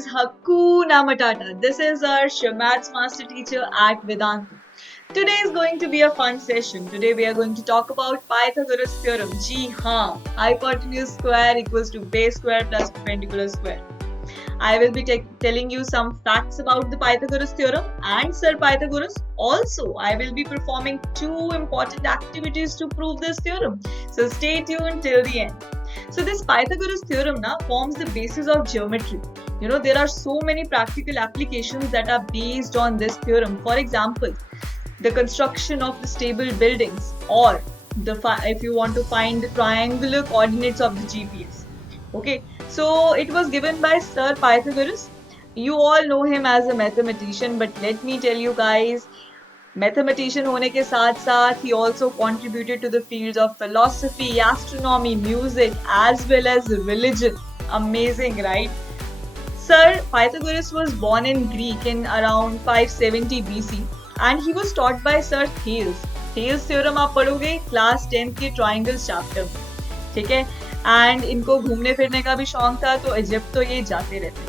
guys, Hakuna Matata. This is our Maths Master Teacher at Vedanta. Today is going to be a fun session. Today we are going to talk about Pythagoras theorem. जी हाँ, hypotenuse square equals to base square plus perpendicular square. I will be telling you some facts about the Pythagoras theorem and Sir Pythagoras. Also, I will be performing two important activities to prove this theorem. So stay tuned till the end. So this Pythagoras theorem forms the basis of geometry. There are so many practical applications that are based on this theorem. For example, the construction of the stable buildings, or if you want to find the triangular coordinates of the GPS. Okay, so it was given by Sir Pythagoras. You all know him as a mathematician, but let me tell you guys, mathematician होने के साथ साथ he also contributed to the fields of philosophy, astronomy, music, as well as religion. Amazing, right? Sir Pythagoras was born in Greek in around 570 BC and he was taught by Sir Thales. Thales theorem आप पढ़ोगे class 10th के triangles chapter में, ठीक है? And इनको घूमने फिरने का भी शौक था तो इजिप्ट तो ये जाते रहते.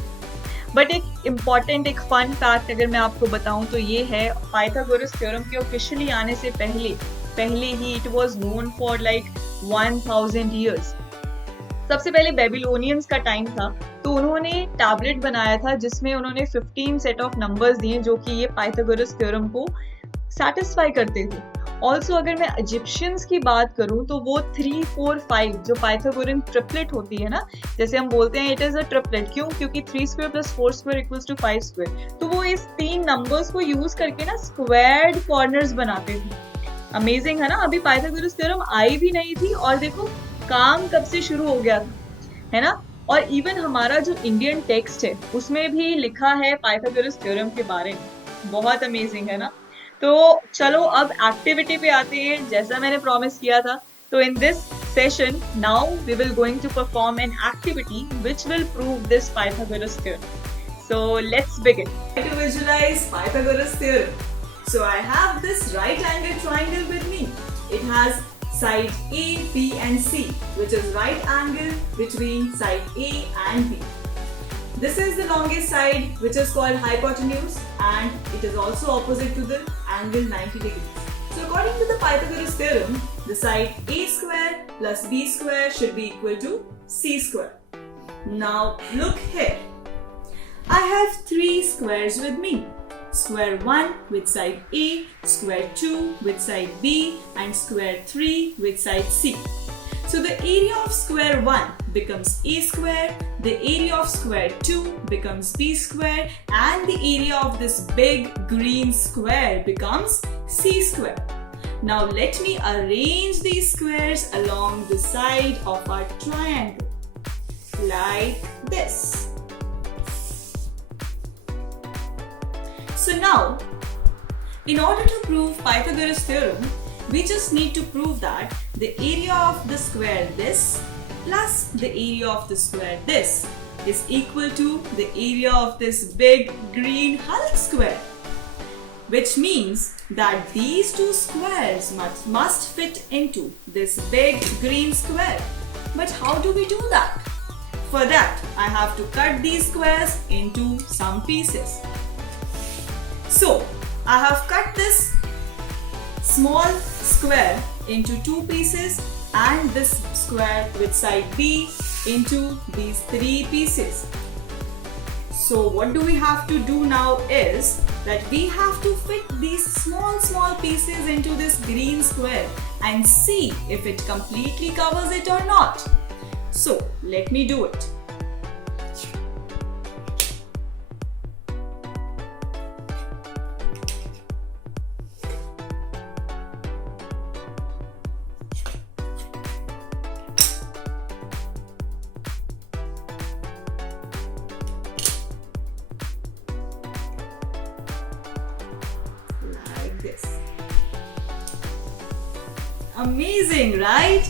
बट एक इम्पॉर्टेंट एक फन फैक्ट अगर मैं आपको बताऊं तो ये है, पाइथागोरस थ्योरम के ऑफिशियली आने से पहले ही it was known for like 1000 years. सबसे पहले बेबीलोनियंस का टाइम था तो उन्होंने टैबलेट बनाया था जिसमें उन्होंने 15 सेट ऑफ नंबर्स दिए जो कि ये पाइथागोरस थ्योरम को सेटिस्फाई करते थे. ऑल्सो अगर मैं इजिप्शियंस की बात करूं तो वो 3, 4, 5 जो पाइथागोरन ट्रिपलेट होती है ना, जैसे हम बोलते हैं इट इज अ ट्रिपलेट. क्यों? क्योंकि 3 square plus 4 square equals to 5 square. तो वो इस 3 नंबर्स को यूज करके ना स्क्वायर्ड कॉर्नर्स बनाते थे. अमेजिंग है ना. अभी पाइथागोरस थ्योरम आई भी नहीं थी और देखो काम कब से शुरू हो गया था, है ना. और इवन हमारा जो इंडियन टेक्स्ट है उसमें भी लिखा है पाइथागोरस थ्योरम के बारे में. बहुत अमेजिंग है ना. तो चलो अब एक्टिविटी पे आते हैं जैसा मैंने प्रॉमिस किया था. तो in this session now we will going to perform an activity which will prove this Pythagoras theorem. So let's begin. To visualize Pythagoras theorem. So I have this right angle triangle with me. It has side A, B and C, which is right angle between side A and B. This is the longest side, which is called hypotenuse, and it is also opposite to the angle 90 degrees. So according to the Pythagoras theorem, the side A square plus B square should be equal to C square. Now look here. I have 3 squares with me. Square 1 with side A, square 2 with side B, and square 3 with side C. So the area of square 1 becomes A square, the area of square 2 becomes B square, and the area of this big green square becomes C square. Now let me arrange these squares along the side of our triangle like this. So now, in order to prove Pythagoras theorem, we just need to prove that the area of the square this plus the area of the square this is equal to the area of this big green Hulk square. Which means that these two squares must fit into this big green square. But how do we do that? For that, I have to cut these squares into some pieces. So, I have cut this small square into 2 pieces and this square with side B into these 3 pieces. So what do we have to do now is that we have to fit these small pieces into this green square and see if it completely covers it or not. So let me do it. This. Amazing, right?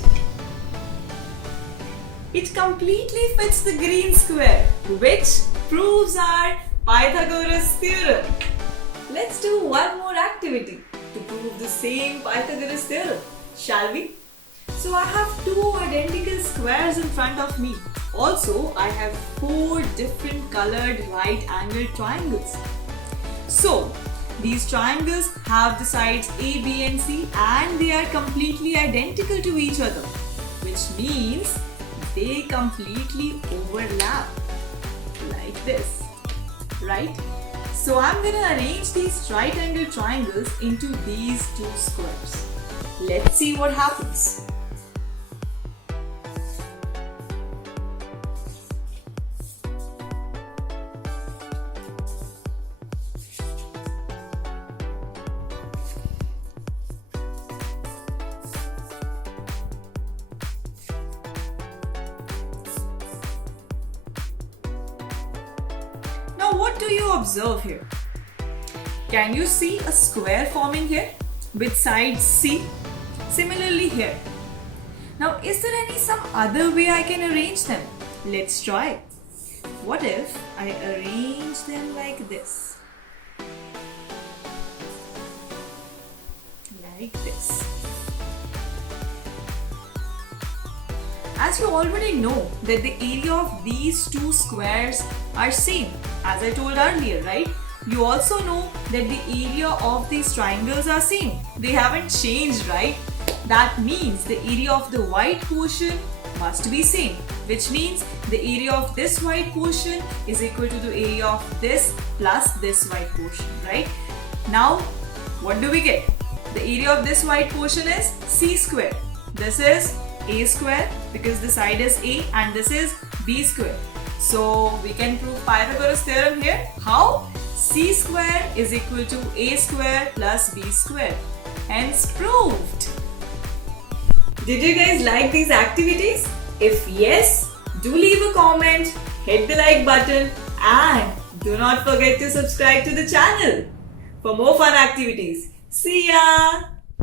It completely fits the green square, which proves our Pythagoras theorem. Let's do one more activity to prove the same Pythagoras theorem, shall we? So I have 2 identical squares in front of me. Also, I have 4 different colored right angled triangles. So, these triangles have the sides A, B and C and they are completely identical to each other, which means they completely overlap like this, right? So I'm gonna arrange these right angle triangles into these 2 squares. Let's see what happens. Now what do you observe here? Can you see a square forming here with side C? Similarly here. Now is there some other way I can arrange them? Let's try. What if I arrange them like this? Like this. As you already know that the area of these 2 squares are same, as I told earlier, right? You also know that the area of these triangles are same. They haven't changed, right? That means the area of the white portion must be same, which means the area of this white portion is equal to the area of this plus this white portion, right? Now, what do we get? The area of this white portion is C square. This is A square because the side is A and this is B square. So we can prove Pythagoras theorem here. How? C square is equal to A square plus B square. Hence proved. Did you guys like these activities? If yes, do leave a comment, hit the like button and do not forget to subscribe to the channel for more fun activities. See ya!